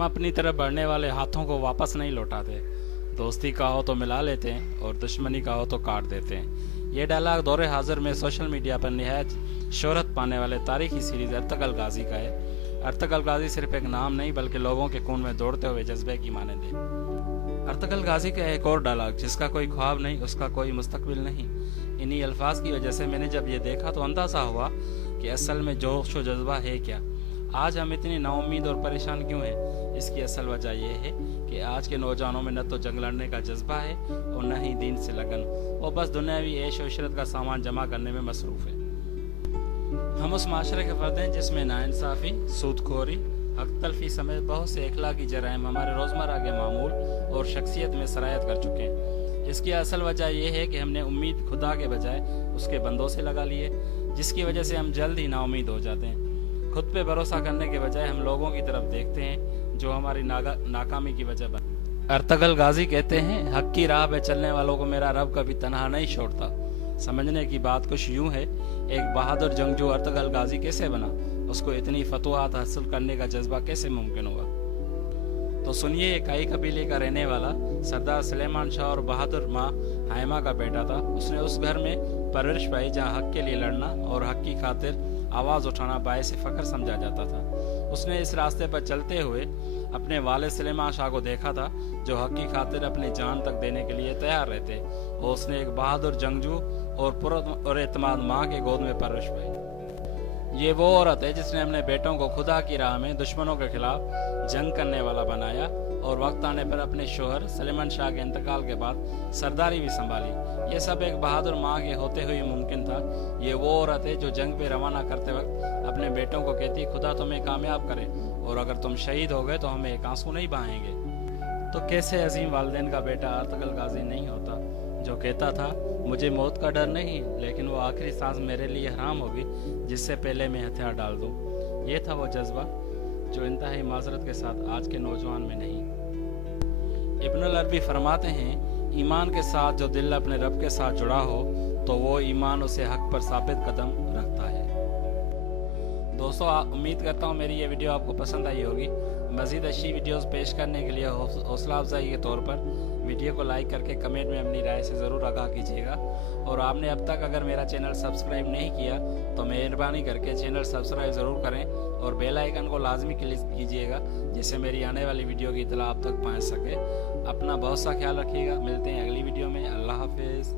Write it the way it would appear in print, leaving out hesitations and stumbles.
हम अपनी तरफ बढ़ने वाले हाथों को वापस नहीं लौटाते। दोस्ती का हो तो मिला लेते हैं और दुश्मनी का हो तो काट देते हैं। ये डायलॉग दौरे हाजिर में सोशल मीडिया पर निहायत शोहरत पाने वाले तारीखी सीरीज अर्तगल गाजी का है। अर्तगल गाजी सिर्फ एक नाम नहीं बल्कि लोगों के खून में दौड़ते हुए जज्बे की मानंद है। अर्तगल गाजी का एक और डायलॉग, जिसका कोई ख्वाब नहीं उसका कोई मुस्तकबिल नहीं। इन्हीं अल्फाज की वजह से मैंने जब ये देखा तो अंदाज़ा हुआ कि असल में जोश व जज्बा है क्या। आज हम इतनी नाउम्मीद और परेशान क्यों हैं? इसकी असल वजह यह है कि आज के नौजवानों में न तो जंग लड़ने का जज्बा है और न ही दीन से लगन। वो बस दुनियावी ऐश व इशरत का सामान जमा करने में मसरूफ़ है। हम उस माशरे के फ़र्द हैं जिसमें नाइंसाफ़ी, सूदखोरी, हक तलफी समेत बहुत से अखलाकी जराइम हमारे रोज़मर्रा के मामूल और शख्सियत में सरायत कर चुके हैं। इसकी असल वजह यह है कि हमने उम्मीद खुदा के बजाय उसके बंदों से लगा ली है, जिसकी वजह से हम जल्द ही नाउम्मीद हो जाते हैं। खुद पे भरोसा करने के बजाय हम लोगों की तरफ देखते हैं जो हमारी नाकामी की वजह बन। अर्तगल गाजी कहते हैं, हक की राह पे चलने वालों को मेरा रब कभी तनहा नहीं छोड़ता। समझने की बात कुछ यूं है, एक बहादुर जंगजू अर्तगल गाजी कैसे बना? उसको इतनी फतवात हासिल करने का जज्बा कैसे मुमकिन हुआ? तो सुनिए, एक काई कबीले का रहने वाला सरदार सुलेमान शाह और बहादुर माँ हायमा का बेटा था। उसने उस घर में परवरिश पाई जहाँ हक के लिए लड़ना और हक की खातिर आवाज़ उठाना बायस फ़ख्र समझा जाता था। उसने इस रास्ते पर चलते हुए अपने वालिद सुलेमान शाह को देखा था, जो हक की खातिर अपनी जान तक देने के लिए तैयार रहते, और उसने एक बहादुर जंगजू और एतमाद माँ के गोद में परवरिश पाई। ये वो औरत है जिसने अपने बेटों को खुदा की राह में दुश्मनों के खिलाफ जंग करने वाला बनाया और वक्त आने पर अपने शोहर सुलेमान शाह के इंतकाल के बाद सरदारी भी संभाली। ये सब एक बहादुर माँ के होते हुए मुमकिन था। ये वो औरत है जो जंग पे रवाना करते वक्त अपने बेटों को कहती, खुदा तुम्हें कामयाब करे और अगर तुम शहीद हो गए तो हमें एक आंसू नहीं बहाएंगे। तो कैसे अजीम वालिदैन का बेटा अर्तगल गाजी नहीं होता, जो कहता था, मुझे मौत का डर नहीं, लेकिन वो आखिरी सांस मेरे लिए हराम होगी जिससे पहले मैं हथियार डाल दूँ। ये था वो जज्बा जो इंतहाई माजरत के साथ आज के नौजवान में नहीं। इब्नुल अरबी फरमाते हैं, ईमान के साथ जो दिल अपने रब के साथ जुड़ा हो तो वो ईमान उसे हक पर साबित कदम रखता है। दोस्तों, उम्मीद करता हूँ मेरी ये वीडियो आपको पसंद आई होगी। मज़ीद अच्छी वीडियोस पेश करने के लिए हौसला अफजाई के तौर पर वीडियो को लाइक करके कमेंट में अपनी राय से ज़रूर आगाह कीजिएगा। और आपने अब तक अगर मेरा चैनल सब्सक्राइब नहीं किया तो मेहरबानी करके चैनल सब्सक्राइब ज़रूर करें और बेल आइकन को लाजमी क्लिक कीजिएगा, जिससे मेरी आने वाली वीडियो की इतला आप तक पहुँच सके। अपना बहुत सा ख्याल रखिएगा। मिलते हैं अगली वीडियो में। अल्लाह हाफिज़।